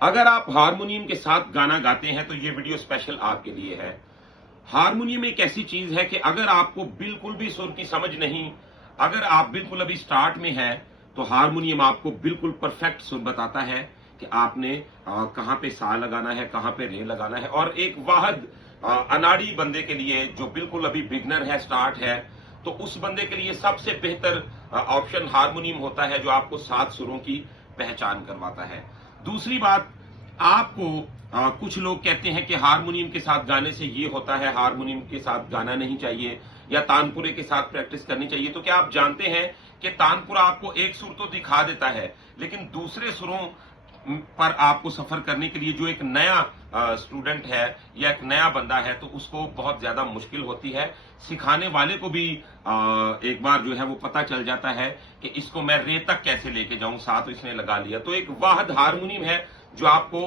अगर आप हारमोनियम के साथ गाना गाते हैं तो ये वीडियो स्पेशल आपके लिए है। हारमोनियम एक ऐसी चीज है कि अगर आपको बिल्कुल भी सुर की समझ नहीं, अगर आप बिल्कुल अभी स्टार्ट में हैं, तो हारमोनियम आपको बिल्कुल परफेक्ट सुर बताता है कि आपने कहां पे सा लगाना है, कहां पे रे लगाना है। और एक वाहद अनाड़ी बंदे के लिए जो बिल्कुल अभी बिगनर है, स्टार्ट है, तो उस बंदे के लिए सबसे बेहतर ऑप्शन हारमोनियम होता है, जो आपको 7 सुरों की पहचान करवाता है। दूसरी बात, आपको कुछ लोग कहते हैं कि हारमोनियम के साथ गाने से ये होता है, हारमोनियम के साथ गाना नहीं चाहिए या तानपुरे के साथ प्रैक्टिस करनी चाहिए। तो क्या आप जानते हैं कि तानपुरा आपको एक सुर तो दिखा देता है, लेकिन दूसरे सुरों पर आपको सफर करने के लिए जो एक नया स्टूडेंट है या एक नया बंदा है, तो उसको बहुत ज्यादा मुश्किल होती है। सिखाने वाले को भी एक बार जो है वो पता चल जाता है कि इसको मैं रे तक कैसे लेके जाऊं, 7 इसने लगा लिया। तो एक वाहद हारमोनियम है जो आपको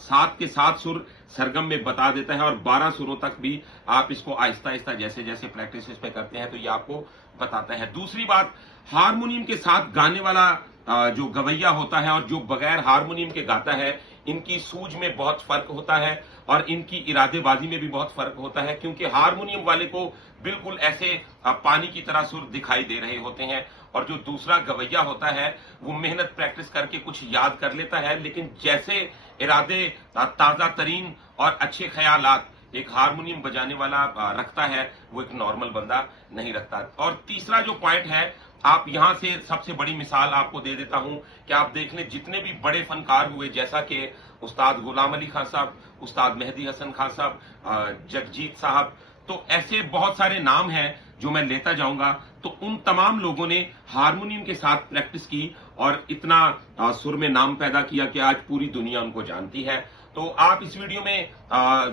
7 के 7 सुर सरगम में बता देता है, और 12 सुरों तक भी आप इसको आहिस्ता आहिस्ता जैसे जैसे प्रैक्टिस इस पे करते हैं तो ये आपको बताता है। दूसरी बात, हारमोनियम के साथ गाने वाला जो गवैया होता है और जो बगैर हारमोनियम के गाता है, इनकी सूझ में बहुत फर्क होता है और इनकी इरादेबाजी में भी बहुत फर्क होता है, क्योंकि हारमोनियम वाले को बिल्कुल ऐसे पानी की तरह सुर दिखाई दे रहे होते हैं, और जो दूसरा गवैया होता है वो मेहनत प्रैक्टिस करके कुछ याद कर लेता है, लेकिन जैसे इरादे ताजा तरीन और अच्छे ख्यालात एक हारमोनियम बजाने वाला रखता है, वो एक नॉर्मल बंदा नहीं रखता। और तीसरा जो पॉइंट है, आप यहां से सबसे बड़ी मिसाल आपको दे देता हूं कि आप देख लें जितने भी बड़े फनकार हुए, जैसा कि उस्ताद गुलाम अली खान साहब, उस्ताद मेहदी हसन खान साहब, जगजीत साहब, तो ऐसे बहुत सारे नाम हैं जो मैं लेता जाऊंगा। तो उन तमाम लोगों ने हारमोनियम के साथ प्रैक्टिस की और इतना सुर में नाम पैदा किया कि आज पूरी दुनिया उनको जानती है। तो आप इस वीडियो में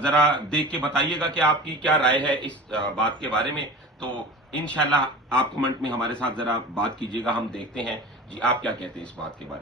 जरा देख के बताइएगा कि आपकी क्या राय है इस बात के बारे में। तो इंशाल्लाह आप कमेंट में हमारे साथ जरा बात कीजिएगा, हम देखते हैं जी आप क्या कहते हैं इस बात के बारे में।